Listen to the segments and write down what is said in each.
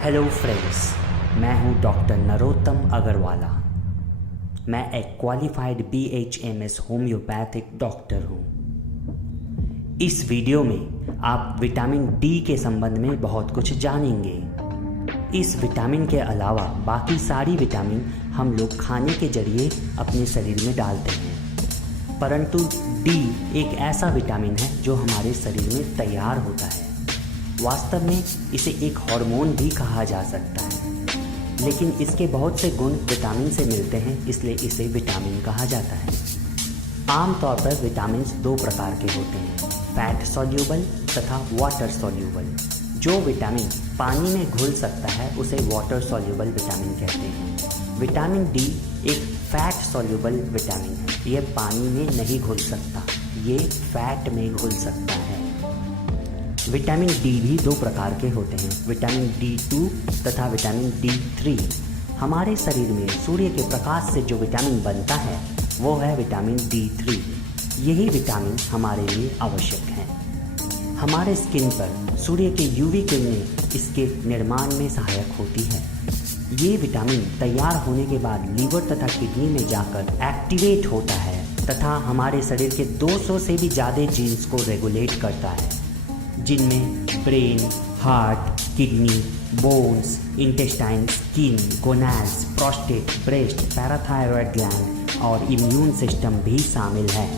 Hello friends, मैं हूं doctor Narottam Agrawala. मैं एक क्वालिफाइड BHMS होम्योपैथिक डॉक्टर हूं। इस वीडियो में आप विटामिन डी के संबंध में बहुत कुछ जानेंगे। इस विटामिन के अलावा बाकी सारी विटामिन हम लोग खाने के जरिए अपने शरीर में डालते हैं, परंतु डी एक ऐसा विटामिन है जो हमारे शरीर में तैयार होता है। वास्तव में इसे एक हार्मोन भी कहा जा सकता है, लेकिन इसके बहुत से गुण विटामिन से मिलते हैं, इसलिए इसे विटामिन कहा जाता है। आमतौर पर विटामिन दो प्रकार के होते हैं, फैट सॉल्यूबल तथा वाटर सॉल्यूबल। जो विटामिन पानी में घुल सकता है उसे वाटर सॉल्यूबल विटामिन कहते हैं। विटामिन डी एक फैट सॉल्यूबल विटामिन है। ये पानी में नहीं घुल सकता, ये फैट में घुल सकता है। विटामिन डी भी दो प्रकार के होते हैं, विटामिन D2 तथा विटामिन D3। हमारे शरीर में सूर्य के प्रकाश से जो विटामिन बनता है वो है विटामिन D3। यही विटामिन हमारे लिए आवश्यक है। हमारे स्किन पर सूर्य के UV किरणें इसके निर्माण में सहायक होती है। ये विटामिन तैयार होने के बाद लीवर तथा किडनी में जाकर एक्टिवेट होता है तथा हमारे शरीर के 200 से भी ज़्यादा जीन्स को रेगुलेट करता है, जिनमें brain, heart, kidney, bones, intestine, skin, gonads, prostate, breast, parathyroid gland और इम्यून सिस्टम भी शामिल है।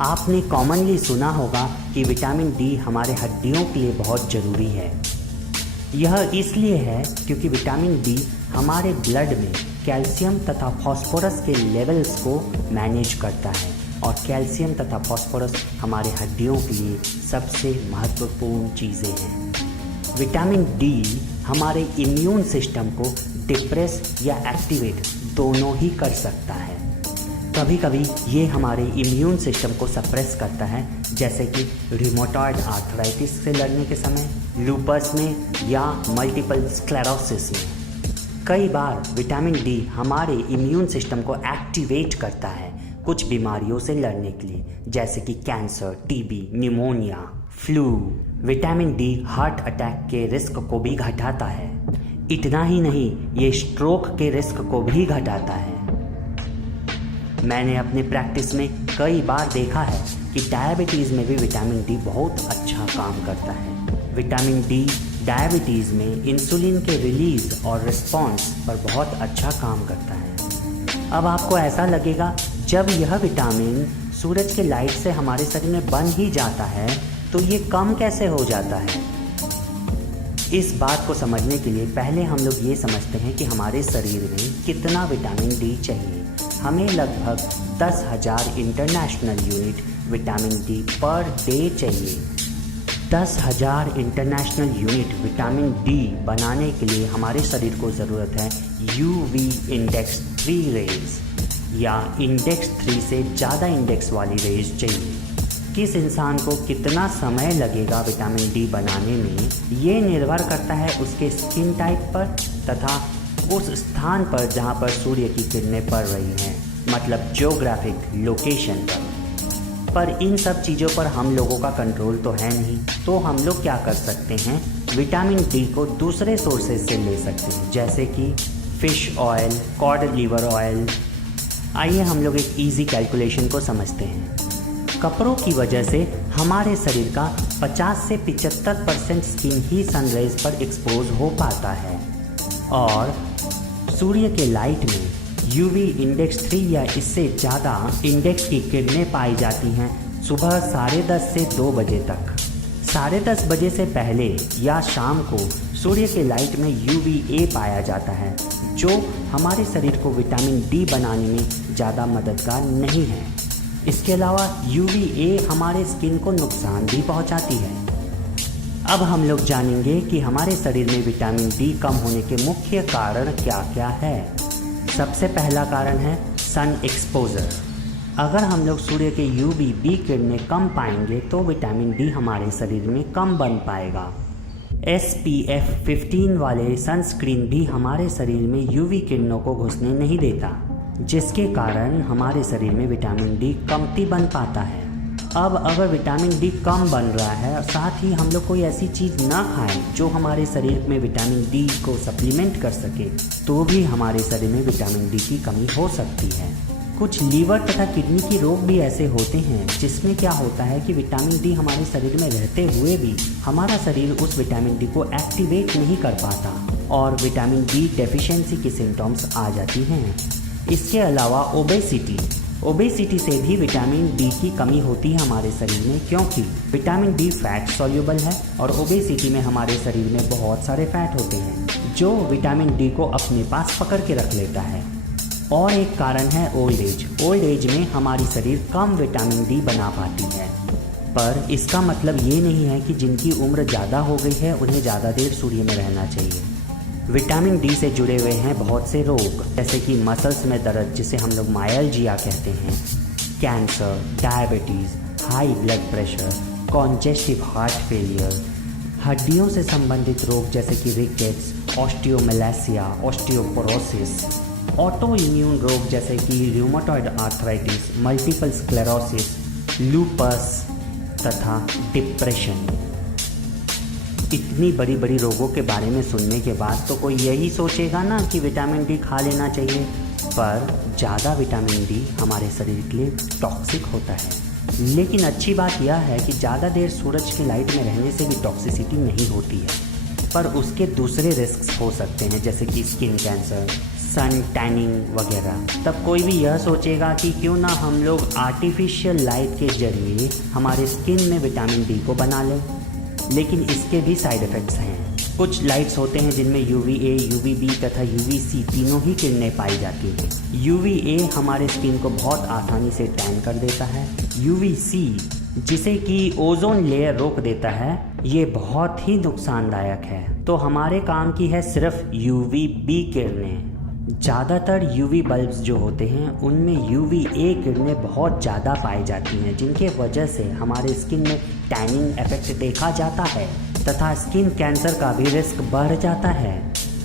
आपने कॉमनली सुना होगा कि विटामिन डी हमारे हड्डियों के लिए बहुत ज़रूरी है। यह इसलिए है क्योंकि विटामिन डी हमारे ब्लड में कैल्शियम तथा फास्फोरस के लेवल्स को मैनेज करता है, और कैल्शियम तथा फास्फोरस हमारे हड्डियों के लिए सबसे महत्वपूर्ण चीज़ें हैं। विटामिन डी हमारे इम्यून सिस्टम को डिप्रेस या एक्टिवेट दोनों ही कर सकता है। कभी कभी ये हमारे इम्यून सिस्टम को सप्रेस करता है, जैसे कि रिमोटॉयड आर्थराइटिस से लड़ने के समय, लूपस में या मल्टीपल स्क्लेरोसिस में। कई बार विटामिन डी हमारे इम्यून सिस्टम को एक्टिवेट करता है कुछ बीमारियों से लड़ने के लिए, जैसे कि cancer, TB, pneumonia, flu. Vitamin D heart attack के रिस्क को भी घटाता है। इतना ही नहीं, ये स्ट्रोक के रिस्क को भी घटाता है। मैंने अपने प्रैक्टिस में कई बार देखा है कि डायबिटीज़ में भी विटामिन डी बहुत अच्छा काम करता है। विटामिन डी डायबिटीज़ में इंसुलिन के रिलीज़ और रिस्पॉन्स पर बहुत अच्छा काम करता है। अब आपको ऐसा लगेगा, जब यह विटामिन सूरज के लाइट से हमारे शरीर में बन ही जाता है तो ये कम कैसे हो जाता है? इस बात को समझने के लिए पहले हम लोग ये समझते हैं कि हमारे शरीर में कितना विटामिन डी चाहिए। हमें लगभग 10,000 international unit vitamin D per day चाहिए। 10,000 इंटरनेशनल यूनिट विटामिन डी बनाने के लिए हमारे शरीर को ज़रूरत है UV इंडेक्स 3 रेज, या इंडेक्स 3 से ज़्यादा इंडेक्स वाली रेज चाहिए। किस इंसान को कितना समय लगेगा विटामिन डी बनाने में, ये निर्भर करता है उसके स्किन टाइप पर तथा उस स्थान पर जहाँ पर सूर्य की किरणें पड़ रही हैं, मतलब ज्योग्राफिक लोकेशन पर इन सब चीज़ों पर हम लोगों का कंट्रोल तो है नहीं। तो हम लोग क्या कर सकते हैं, विटामिन डी को दूसरे सोर्सेज से ले सकते हैं, जैसे कि fish oil, cod liver oil. आइए हम लोग एक इजी कैलकुलेशन को समझते हैं। कपड़ों की वजह से हमारे शरीर का 50 से 75% स्किन ही सनराइज पर एक्सपोज हो पाता है, और सूर्य के लाइट में UV इंडेक्स 3 या इससे ज़्यादा इंडेक्स की किरणें पाई जाती हैं सुबह 10:30 से 2 बजे तक। 10:30 बजे से पहले या शाम को सूर्य के लाइट में UVA पाया जाता है, जो हमारे शरीर को विटामिन डी बनाने में ज़्यादा मददगार नहीं है। इसके अलावा UVA हमारे स्किन को नुकसान भी पहुंचाती है। अब हम लोग जानेंगे कि हमारे शरीर में विटामिन डी कम होने के मुख्य कारण क्या क्या है। सबसे पहला कारण है सन एक्सपोजर। अगर हम लोग सूर्य के UVB किरणें कम पाएंगे तो विटामिन डी हमारे शरीर में कम बन पाएगा। SPF 15 वाले सनस्क्रीन भी हमारे शरीर में UV किरणों को घुसने नहीं देता, जिसके कारण हमारे शरीर में विटामिन डी कमती बन पाता है। अब अगर विटामिन डी कम बन रहा है और साथ ही हम लोग कोई ऐसी चीज़ ना खाएं जो हमारे शरीर में विटामिन डी को सप्लीमेंट कर सके, तो भी हमारे शरीर में विटामिन डी की कमी हो सकती है। कुछ लीवर तथा किडनी की रोग भी ऐसे होते हैं जिसमें क्या होता है कि विटामिन डी हमारे शरीर में रहते हुए भी हमारा शरीर उस विटामिन डी को एक्टिवेट नहीं कर पाता और विटामिन डी डेफिशिएंसी की सिम्टम्स आ जाती हैं। इसके अलावा ओबेसिटी से भी विटामिन डी की कमी होती है हमारे शरीर में, क्योंकि विटामिन डी फैट सॉल्युबल है और ओबेसिटी में हमारे शरीर में बहुत सारे फैट होते हैं जो विटामिन डी को अपने पास पकड़ के रख लेता है। और एक कारण है ओल्ड एज में हमारी शरीर कम विटामिन डी बना पाती है, पर इसका मतलब ये नहीं है कि जिनकी उम्र ज़्यादा हो गई है उन्हें ज़्यादा देर सूर्य में रहना चाहिए। विटामिन डी से जुड़े हुए हैं बहुत से रोग, जैसे कि मसल्स में दर्द जिसे हम लोग मायल्जिया कहते हैं, cancer, diabetes, high blood pressure, congestive heart failure, हड्डियों से संबंधित रोग जैसे कि rickets, osteomalacia, osteoporosis, auto immune रोग जैसे कि rheumatoid arthritis, multiple sclerosis, lupus तथा डिप्रेशन। इतनी बड़ी बड़ी रोगों के बारे में सुनने के बाद तो कोई यही सोचेगा ना कि विटामिन डी खा लेना चाहिए, पर ज़्यादा विटामिन डी हमारे शरीर के लिए टॉक्सिक होता है। लेकिन अच्छी बात यह है कि ज़्यादा देर सूरज की लाइट में रहने से भी टॉक्सिसिटी नहीं होती है, पर उसके दूसरे रिस्क हो सकते हैं जैसे कि स्किन कैंसर, सन टैनिंग वगैरह। तब कोई भी यह सोचेगा कि क्यों ना हम लोग आर्टिफिशियल लाइट के जरिए हमारे स्किन में विटामिन डी को बना लें, लेकिन इसके भी साइड इफ़ेक्ट्स हैं। कुछ लाइट्स होते हैं जिनमें UVA, UVB तथा UVC तीनों ही किरणें पाई जाती हैं। UVA हमारे स्किन को बहुत आसानी से टैन कर देता है। UVC जिसे कि ओजोन लेयर रोक देता है, ये बहुत ही नुकसानदायक है। तो हमारे काम की है सिर्फ UVB किरणें। ज़्यादातर UV बल्ब्स जो होते हैं उनमें UVA किरणें बहुत ज़्यादा पाई जाती हैं, जिनके वजह से हमारे स्किन में टैनिंग इफेक्ट देखा जाता है तथा स्किन कैंसर का भी रिस्क बढ़ जाता है।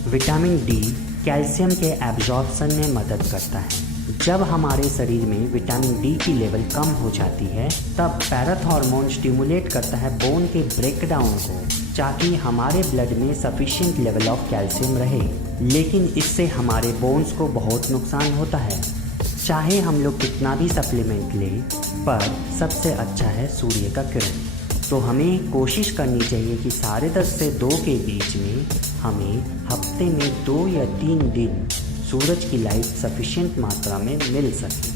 विटामिन डी कैल्शियम के एब्जॉर्प्शन में मदद करता है। जब हमारे शरीर में विटामिन डी की लेवल कम हो जाती है तब पैराथॉर्मोन स्टिमुलेट करता है बोन के ब्रेकडाउन को, ताकि हमारे ब्लड में सफिशिएंट लेवल ऑफ कैल्शियम रहे। लेकिन इससे हमारे बोन्स को बहुत नुकसान होता है। चाहे हम लोग कितना भी सप्लीमेंट लें, पर सबसे अच्छा है सूर्य का किरण। तो हमें कोशिश करनी चाहिए कि 10:30 से 2 के बीच में हमें हफ्ते में 2 या 3 दिन सूरज की लाइट सफिशिएंट मात्रा में मिल सके।